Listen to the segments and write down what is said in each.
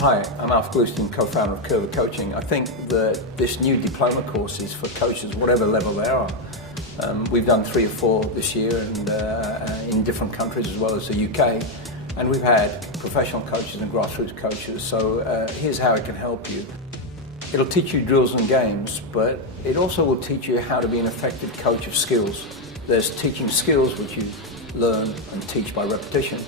Hi, I'm Alf Gluston, co-founder of Coerver Coaching. I think that this new diploma course is for coaches, whatever level they are. We've done 3 or 4 this year and in different countries as well as the UK. And we've had professional coaches and grassroots coaches, so here's how it can help you. It'll teach you drills and games, but it also will teach you how to be an effective coach of skills. There's teaching skills, which you learn and teach by repetition.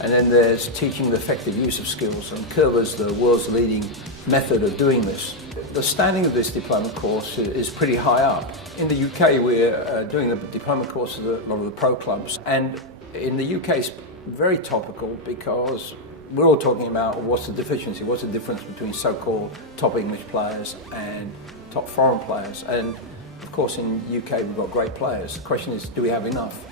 And then there's teaching the effective use of skills, and Coerver is the world's leading method of doing this. The standing of this diploma course is pretty high up. In the UK, we're doing the diploma course at a lot of the pro clubs, and in the UK it's very topical because we're all talking about what's the deficiency, what's the difference between so-called top English players and top foreign players. And of course in the UK we've got great players. The question is, do we have enough?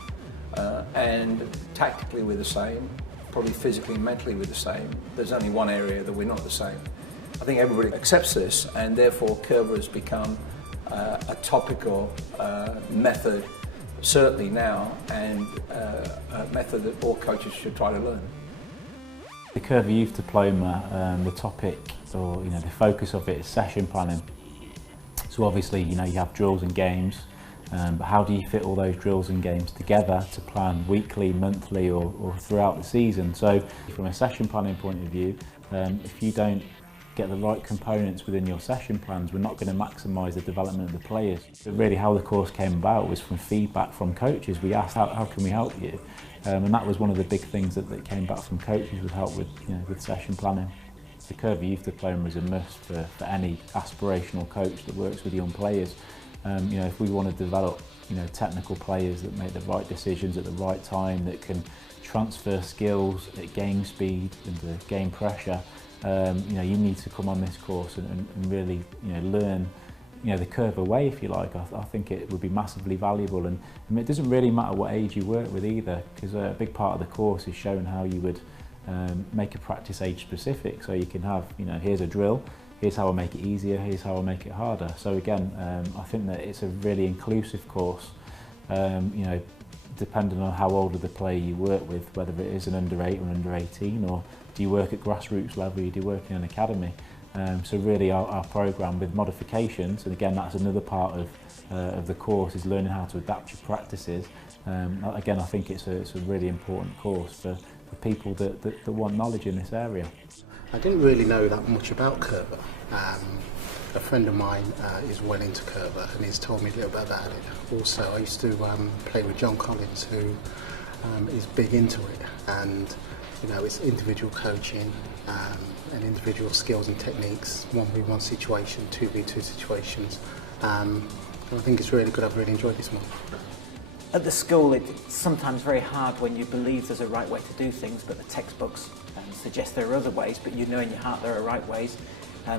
And tactically we're the same. Probably physically and mentally we're the same. There's only one area that we're not the same. I think everybody accepts this, and therefore Coerver has become a topical method, certainly now, and a method that all coaches should try to learn. The Coerver Youth Diploma, the topic, or the focus of it is session planning. So obviously, you have drills and games. But how do you fit all those drills and games together to plan weekly, monthly or throughout the season? So from a session planning point of view, if you don't get the right components within your session plans, we're not going to maximise the development of the players. But really how the course came about was from feedback from coaches. We asked how can we help you? And that was one of the big things that came back from coaches, was help with, with session planning. The Coerver Youth Diploma is a must for any aspirational coach that works with young players. If we want to develop, technical players that make the right decisions at the right time, that can transfer skills at game speed and the game pressure, you need to come on this course and really, learn, the Coerver way, if you like. I think it would be massively valuable, and it doesn't really matter what age you work with either, because a big part of the course is showing how you would make a practice age specific. So you can have, here's a drill. Here's how I make it easier, here's how I make it harder. So again, I think that it's a really inclusive course, depending on how old of the player you work with, whether it is an under 8 or under 18, or do you work at grassroots level, do you work in an academy. So really our programme with modifications, and again that's another part of the course, is learning how to adapt your practices. Again, I think it's a really important course for people that want knowledge in this area. I didn't really know that much about Coerver. A friend of mine is well into Coerver, and he's told me a little bit about it. Also, I used to play with John Collins, who is big into it, and it's individual coaching and individual skills and techniques, 1v1 situation, 2v2 situations. And I think it's really good. I've really enjoyed this one. At the school, it's sometimes very hard when you believe there's a right way to do things, but the textbooks suggest there are other ways, but in your heart there are right ways.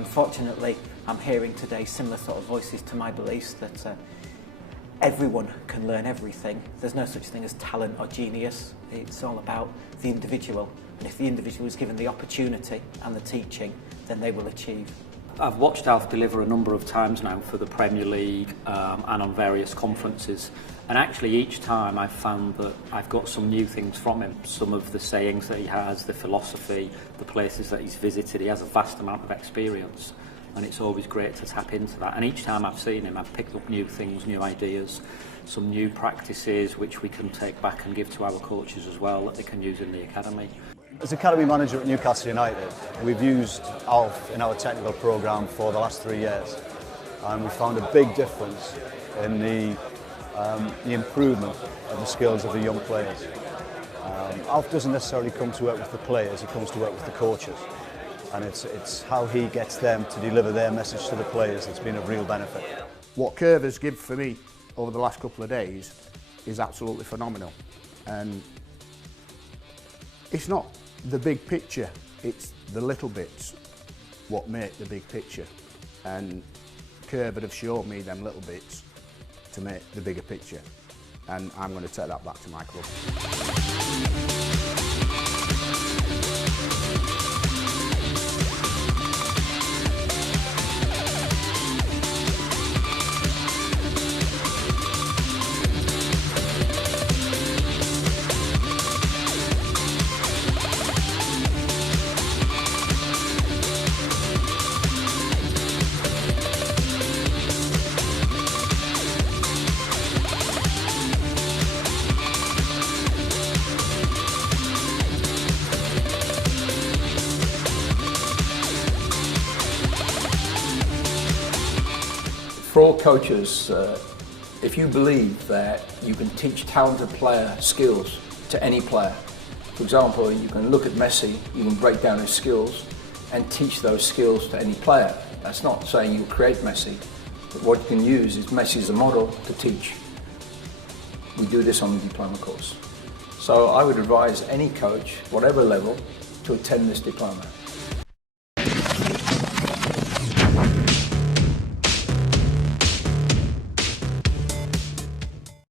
Fortunately, I'm hearing today similar sort of voices to my beliefs that everyone can learn everything. There's no such thing as talent or genius. It's all about the individual. And if the individual is given the opportunity and the teaching, then they will achieve. I've watched Alf deliver a number of times now for the Premier League and on various conferences, and actually each time I've found that I've got some new things from him. Some of the sayings that he has, the philosophy, the places that he's visited. He has a vast amount of experience, and it's always great to tap into that. And each time I've seen him, I've picked up new things, new ideas, some new practices which we can take back and give to our coaches as well, that they can use in the academy. As Academy Manager at Newcastle United, we've used Alf in our technical programme for the last 3 years, and we found a big difference in the improvement of the skills of the young players. Alf doesn't necessarily come to work with the players, he comes to work with the coaches, and it's how he gets them to deliver their message to the players that's been of real benefit. What Coerver's given for me over the last couple of days is absolutely phenomenal, and it's not the big picture, it's the little bits what make the big picture, and Coerver have shown me them little bits to make the bigger picture, and I'm going to take that back to my club. for all coaches, if you believe that you can teach talented player skills to any player, for example, you can look at Messi, you can break down his skills and teach those skills to any player. That's not saying you create Messi, but what you can use is Messi as a model to teach. We do this on the diploma course. So I would advise any coach, whatever level, to attend this diploma.